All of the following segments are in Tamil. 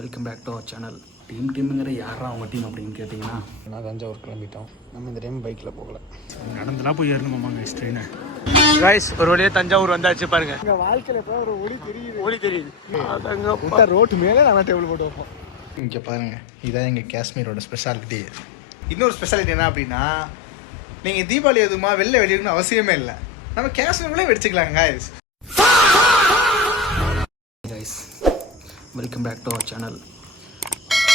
Welcome back to our channel. டீமுங்கிற யாரா அவங்க டீம் அப்படின்னு கேட்டிங்கன்னா, நான் தஞ்சாவூர் கிளம்பிட்டோம். நம்ம இந்த டைம் பைக்கில் போகல, நடந்துலாம் போய் ஏறணுமாங்க ட்ரெயினை. கைஸ் ஒரு வழியாக தஞ்சாவூர் வந்தாச்சு பாருங்க. எங்கள் வாழ்க்கையில் இப்போ ஒரு ஒளி தெரியுது. ரோட்டு மேலே நம்ம டேபிள் போட்டு வைப்போம். இங்கே பாருங்க, இதான் எங்கள் காஷ்மீரோட ஸ்பெஷாலிட்டி. இன்னொரு ஸ்பெஷாலிட்டி என்ன அப்படின்னா, நீங்கள் தீபாவளி எதுவுமா வெளில வெடிக்கணும்னு அவசியமே இல்லை, நம்ம காஷ்மீர்லேயே வெடிச்சுக்கலாங்க. Guys welcome back to our channel.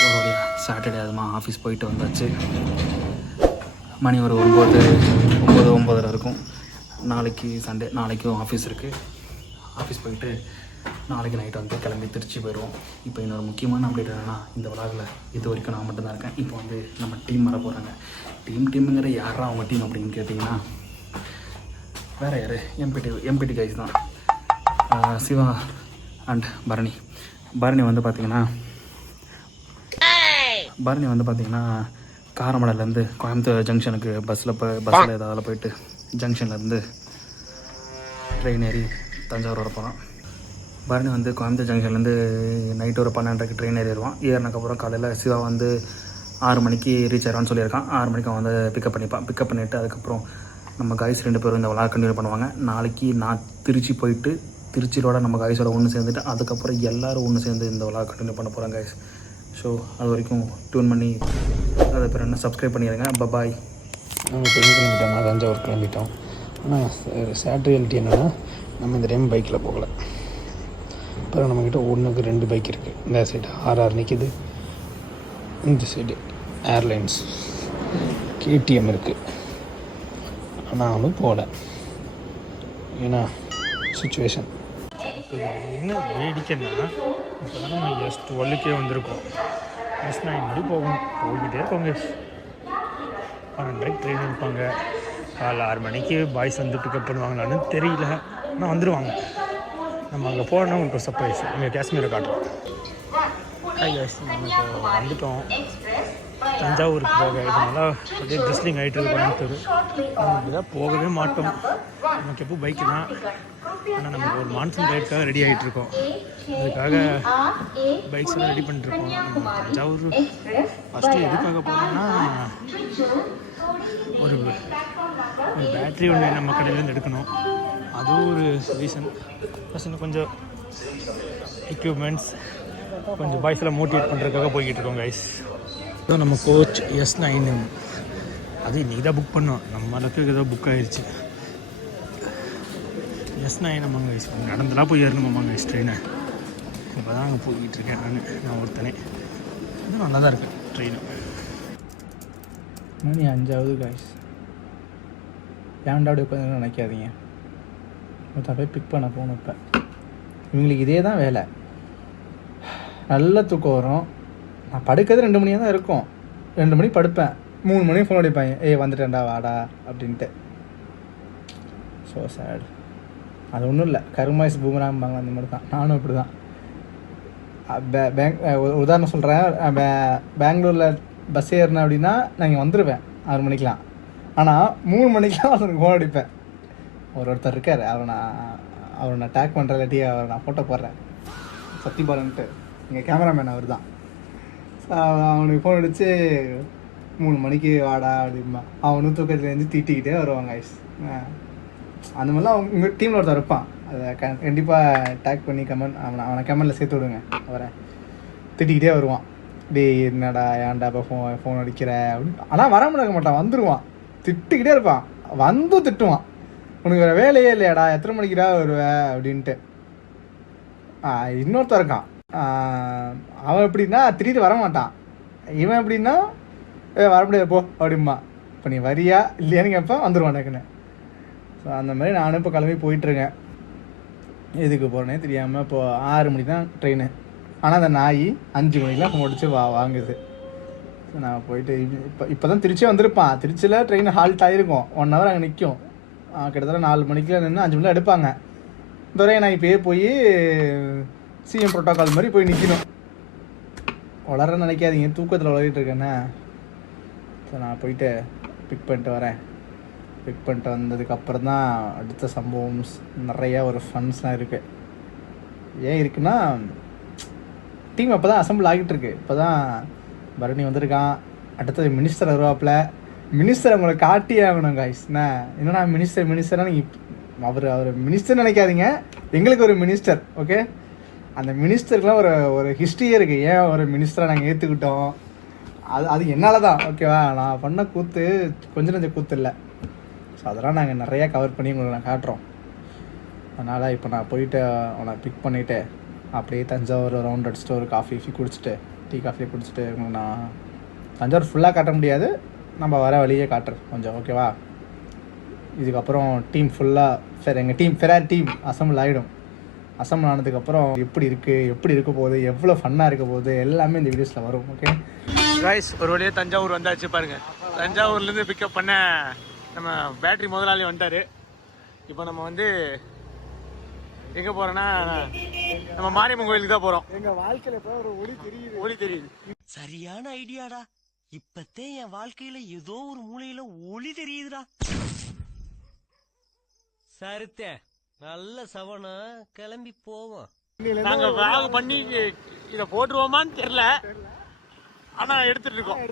ஒரு வழியாக சாட்டர்டே அதுமா ஆஃபீஸ் போயிட்டு வந்தாச்சு. மணி ஒரு 9:30 இருக்கும். நாளைக்கு சண்டே, நாளைக்கும் ஆஃபீஸ் இருக்குது. ஆஃபீஸ் போயிட்டு நாளைக்கு நைட்டு வந்து கிளம்பி திருச்சி போயிடுவோம். இப்போ இன்னொரு முக்கியமான அப்டேட் என்னென்னா, இந்த விளாகில் இது வரைக்கும் நான் மட்டும்தான் இருக்கேன். இப்போ வந்து நம்ம டீம் வர போகிறாங்க. டீமுங்கிற யாரா அவங்க டீம் அப்படின்னு கேட்டிங்கன்னா, வேறு யார், எம்பிடி கைஸ் தான். சிவா அண்ட் பரணி வந்து பார்த்திங்கன்னா காரமடையிலேருந்து கோயம்புத்தூர் ஜங்ஷனுக்கு பஸ்ஸில் ஏதாவது போயிட்டு ஜங்ஷன்லேருந்து ட்ரெயின் ஏறி தஞ்சாவூர் வர போகிறான். பரணி வந்து கோயம்புத்தூர் ஜங்ஷன்லேருந்து நைட்டு ஒரு 12:30 ட்ரெயின் ஏறிடுவான். ஏறினதுக்கப்புறம் காலையில் சிவா வந்து 6 மணிக்கு ரீச் ஆகிடுவான்னு சொல்லியிருக்கான். 6 மணிக்கு அவன் வந்து பிக்கப் பண்ணிவிட்டு அதுக்கப்புறம் நம்ம கைஸ் 2 பேரும் இந்த விளாட் கண்டினியூ பண்ணுவாங்க. நாளைக்கு நான் திருச்சி போயிட்டு திருச்சியோட நம்ம கைஸோட ஒன்று சேர்ந்துட்டு அதுக்கப்புறம் எல்லோரும் ஒன்று சேர்ந்து இந்த விளாக் கண்டினியூ பண்ண போகிறாங்க கைஸ். ஸோ அது வரைக்கும் டியூன் பண்ணி அதை பேர் என்ன சப்ஸ்கிரைப் பண்ணிடுங்க. பாய். நாங்கள் இப்போ கிளம்பிட்டோம், நான் தஞ்சாவூர் கிளம்பிட்டோம். ஆனால் சேட் ரியாலிட்டி என்னென்னா, நம்ம இந்த டைம் பைக்கில் போகலை. அப்புறம் நம்மக்கிட்ட 1-2 பைக் இருக்குது. இந்த சைடு ஆர்ஆர் நிற்கிது, இந்த சைடு ஏர்லைன்ஸ் கேடிஎம் இருக்குது. ஆனாலும் போகல, ஏன்னா சுச்சுவேஷன். என்ன வேடிக்கைன்னா, இப்போ தான் நம்ம S12க்கே வந்திருக்கோம். S9 மணி போய்கிட்டே இருக்கோங்க. 12:30 ட்ரெயின் இருப்பாங்க. காலைல 6 மணிக்கு பாய்ஸ் வந்து பிக்கப் பண்ணுவாங்களான்னு தெரியல, ஆனால் வந்துடுவாங்க. நம்ம அங்கே போனால் உங்களுக்கு ஒரு சர்ப்ரைஸ், இங்கே காஷ்மீரை காட்டுறோம். நம்ம இப்போ வந்துட்டோம் தஞ்சாவூருக்கு போக. இது நல்லா அப்படியே ட்ரெஸ்லிங் ஆகிட்டு இருக்கு கோயம்புத்தூர். நம்ம இதாக போகவே மாட்டோம், நமக்கு எப்போ பைக்கு தான். ஆனால் நமக்கு ஒரு மான்சூன் ரைடுக்காக ரெடி ஆகிட்டுருக்கோம். அதுக்காக பைக்ஸ் எல்லாம் ரெடி பண்ணிட்டுருக்கோம். நம்ம தஞ்சாவூர் ஃபஸ்ட்டு எதுக்காக போகிறோம்னா, ஒரு பேட்ரி ஒன்று நம்ம கடையிலேருந்து எடுக்கணும், அதுவும் ஒரு ரீசன். ப்ளஸ் இன்னும் கொஞ்சம் எக்யூப்மெண்ட்ஸ், கொஞ்சம் பாய்ஸ் எல்லாம் மோட்டிவேட் பண்ணுறதுக்காக போய்கிட்டு இருக்கோம் கைஸ். ஸோ நம்ம கோச் S9 அது இன்றைக்கி தான் புக் பண்ணோம். நம்ம இடத்துக்கு ஏதோ புக் ஆகிடுச்சு. S9 நம்மங்க கைஸ் நடந்துலாம் போய் ஏறணுமாங்க ட்ரெயினை. இப்போ தான் அங்கே போய்கிட்டு இருக்கேன் நான் ஒருத்தனே. இது நல்லா தான் இருக்குது ட்ரெயின். மணி 5 கைஸ். ஏன்டாடி உட்காந்து நினைக்காதீங்க, மொத்தம் போய் பிக் பண்ண போகணும். இப்போ இவங்களுக்கு இதே தான் வேலை. நல்ல தூக்கம் வரும். நான் படுக்கிறது 2 மணியாக தான் இருக்கும். 2 மணி படுப்பேன், 3 மணி ஃபோன் அடிப்பாங்க, வந்துட்டேன்டா வாடா அப்படின்ட்டு. So sad. அது ஒன்றும் இல்லை, கருமாய்ஸ் பூமராம்பாங்க, அந்த மாதிரி தான். நானும் இப்படி தான். உதாரணம் சொல்கிறேன், பெங்களூரில் பஸ் ஏறினேன் அப்படின்னா நான் இங்கே வந்துடுவேன் 6 மணிக்கெலாம். ஆனால் 3 மணிக்கெலாம் அவனுக்கு ஃபோன் அடிப்பேன். ஒருத்தர் இருக்கார், அவரை நான் டேக் பண்ணுற இல்லாட்டி அவரை நான் ஃபோட்டோ போடுறேன், சத்திபாலன்ட்டு எங்கள் கேமராமேன் அவர் தான். அவனுக்கு ஃபோன் அடித்து 3 மணிக்கு வாடா அப்படின்பா. அவனும் தூக்கத்துலேருந்து தீட்டிக்கிட்டே வருவாங்க ஐஸ். அந்த மாதிரிலாம் உங்கள் டீமில் ஒருத்தர் இருப்பான், அதை கண்டிப்பாக டேக் பண்ணி அவனை கமெண்டில் சேர்த்து விடுங்க. அவரை திட்டிக்கிட்டே வருவான், டேய் என்னடா ஏன்டா இப்போ ஃபோன் அடிக்கிற அப்படின்னு. ஆனால் வர முடிய மாட்டான், வந்துடுவான், திட்டிக்கிட்டே இருப்பான், வந்து திட்டுவான், உனக்கு வேறு வேலையே இல்லையாடா, எத்தனை மணிக்குடா வருவேன் அப்படின்ட்டு. இன்னொருத்தர் இருக்கான், அவன் எப்படின்னா திடீர்னு வரமாட்டான். இவன் எப்படின்னா வர முடியாது போ அப்படிம்பா. இப்போ நீ வரியா இல்லையான்னு கேட்பேன், வந்துடுவான் டக்குன்னு. ஸோ அந்த மாதிரி நானும் இப்போ கிளம்பி போயிட்டுருக்கேன். எதுக்கு போகிறேனே தெரியாமல். இப்போது 6 மணி தான் ட்ரெயின். ஆனால் அந்த நாய் 5 மணிக்கெலாம் முடிச்சு வாங்குது. ஸோ நான் போயிட்டு இப்போ தான் திருச்சி வந்திருப்பான். திருச்சியில் ட்ரெயின் ஹால்ட் ஆகிருக்கும், 1 ஹவர் அங்கே நிற்கும். கிட்டத்தட்ட 4 மணிக்கெலாம் நின்று 5 மணிலாம் எடுப்பாங்க. துறையை நான் இப்போயே போய் சிஎம் ப்ரோட்டோக்கால் மாதிரி போய் நிற்கணும். வளர நினைக்காதீங்க, தூக்கத்தில் வளரிட்டு இருக்கேண்ணே. ஸோ நான் போயிட்டு பிக் பண்ணிட்டு வரேன். பிக் பண்ணிட்டு வந்ததுக்கப்புறம் தான் அடுத்த சம்பவம் நிறையா ஒரு ஃபன்ஸ்லாம் இருக்குது. ஏன் இருக்குன்னா, டீம் அப்போ தான் அசம்பிள் ஆகிட்டு இருக்கு. இப்போ தான் பரணி வந்திருக்கான், அடுத்தது மினிஸ்டர் வருவாப்பில். மினிஸ்டர் உங்களை காட்டியே ஆகணும் காய்ஸ். என்னன்னா மினிஸ்டர்னா நீங்கள் அவர் மினிஸ்டர் நினைக்காதீங்க, எங்களுக்கு ஒரு மினிஸ்டர். ஓகே, அந்த மினிஸ்டருக்குலாம் ஒரு ஹிஸ்ட்ரியே இருக்குது. ஏன் ஒரு மினிஸ்டரை நாங்கள் ஏற்றுக்கிட்டோம், அது என்னால் தான். ஓகேவா, நான் பண்ண கூத்து கொஞ்சம் கூத்து இல்லை. ஸோ அதெல்லாம் நாங்கள் நிறையா கவர் பண்ணி உங்களுக்கு நான் காட்டுறோம். அதனால் இப்போ நான் போயிட்டு அவனை பிக் பண்ணிவிட்டு அப்படியே தஞ்சாவூர் ரவுண்ட் அடிச்சுட்டு ஒரு காஃபி குடிச்சிட்டு டீ காஃபியை குடிச்சிட்டு உங்களுக்கு நான் தஞ்சாவூர் ஃபுல்லாக காட்ட முடியாது, நம்ம வர வழியே காட்டுறேன் கொஞ்சம். ஓகேவா, இதுக்கப்புறம் டீம் ஃபுல்லாக எங்கள் டீம் ஃபெராரி டீம் அசம்பிள் ஆகிடும். அசம்பிள் ஆனதுக்கப்புறம் எப்படி இருக்க போகுது, எவ்வளோ ஃபன்னாக இருக்க போகுது எல்லாமே இந்த வீடியோஸில் வரும். ஓகே காய்ஸ், ஒரு வழியாக தஞ்சாவூர் வந்தாச்சு பாருங்கள். தஞ்சாவூர்லேருந்து பிக்கப் பண்ண நம்ம பேட்டரி முதலாளி வந்துட்டார். இப்போ நம்ம வந்து எங்கே போகிறோன்னா நம்ம மாரியம்மன் கோயிலுக்கு தான் போகிறோம். எங்கள் வாழ்க்கையில் இப்போ ஒரு ஒளி தெரியுது. சரியான ஐடியாடா. இப்பத்தே என் வாழ்க்கையில ஏதோ ஒரு மூலையில ஒளி தெரியுதுடா. சரித்தே, நல்ல சவனா, கிளம்பி போவோம். நாங்க வேக பண்ணி இத போட்டுருவோமான்னு தெரியல, ஆனா எடுத்துட்டு இருக்கோம்.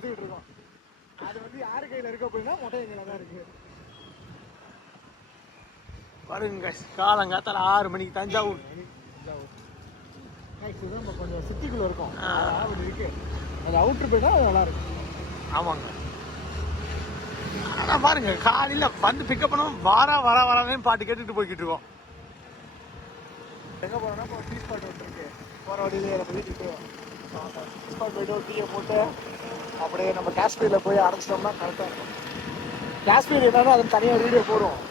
அது வந்து யாரு கையில இருக்கு அப்படின்னா மொட்டை கையில தான் இருக்கு. பாருங்க காலங்காத்தால 6 மணிக்கு தஞ்சாவூர். கொஞ்சம் சிட்டிக்குள்ள இருக்கும், இருக்கு. அது அவுட்ரு போயிட்டா நல்லா இருக்கும். ஆமாங்க, ஆனா பாருங்க காலையில வந்து பிக்கப் பண்ணுவோம், வரான்னு பாட்டு கேட்டுட்டு போய்கிட்டு இருக்கோம். எங்கே போகிறோன்னா இப்போ டீ ஸ்பாட் வந்துருக்கு. போகிற வழியிலே நம்ம வீட்டுக்கு டீ ஸ்பாட் போய்ட்டு ஒரு டீயை போட்டு அப்படியே நம்ம காஷ்மீரில் போய் அரைச்சிட்டோம்னா கரெக்டாக இருக்கும். காஷ்மீர் என்னன்னா அது தனியாக வீடியோ போடுவோம்.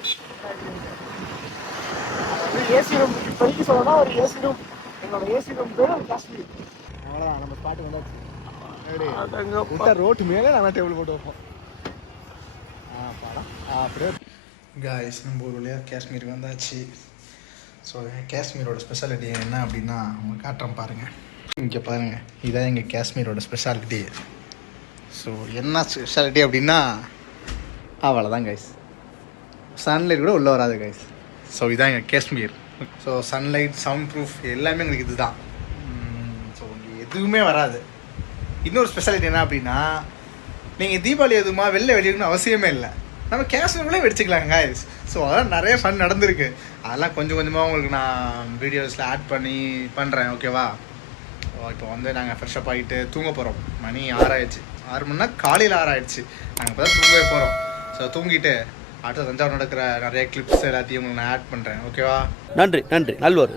ஏசி ரூம் இப்போதைக்கு சொல்லணும்னா ஒரு ஏசி ரூம், எங்களோட ஏசி ரூம் பேர் காஷ்மீர். அவ்வளோதான், நம்ம ஸ்பாட்டு வந்தாச்சு. ரோட்டு மேலே நம்ம டேபிள் போட்டு வைப்போம். படம் அப்படியே காய்ஸ், நம்ம ஒரு வழியாக காஷ்மீருக்கு வந்தாச்சு. ஸோ காஷ்மீரோட ஸ்பெஷாலிட்டி என்ன அப்படின்னா அவங்க காட்டுறேன் பாருங்கள். இங்கே பாருங்கள், இதான் எங்கள் காஷ்மீரோட ஸ்பெஷாலிட்டி. ஸோ என்ன ஸ்பெஷாலிட்டி அப்படின்னா அவ்வளோதான் கைஸ், சன்லைட் கூட உள்ளே வராது கைஸ். ஸோ இதான் எங்கள் Kashmir. So sunlight, sound proof எல்லாமே எங்களுக்கு இது தான். ஸோ எதுவுமே வராது. இன்னொரு ஸ்பெஷாலிட்டி என்ன அப்படின்னா, நீங்கள் தீபாவளி எதுவுமா வெளில வெடிக்கணும்னு அவசியமே இல்லை, நம்ம காஷ்மீர்லேயே வெடிச்சிக்கலாங்க காய்ஸ். ஸோ அதெல்லாம் நிறைய ஃபன் நடந்திருக்கு. அதெல்லாம் கொஞ்சம் கொஞ்சமாக உங்களுக்கு நான் வீடியோஸில் ஆட் பண்ணி பண்ணுறேன். ஓகேவா, இப்போ வந்து நாங்கள் ஃப்ரெஷ்ஷப் ஆகிட்டு தூங்க போகிறோம். மணி 6 ஆயிடுச்சு. 6 மணினா காலையில் 6 ஆயிடுச்சு. நாங்கள் இப்போ தான் தூங்கவே போகிறோம். ஸோ தூங்கிட்டு அடுத்த தஞ்சாவூர் நடக்கிற நிறைய கிளிப்ஸ் எல்லாத்தையும் உங்களுக்கு நான் ஆட் பண்ணுறேன். ஓகேவா, நன்றி, நல்லூர்.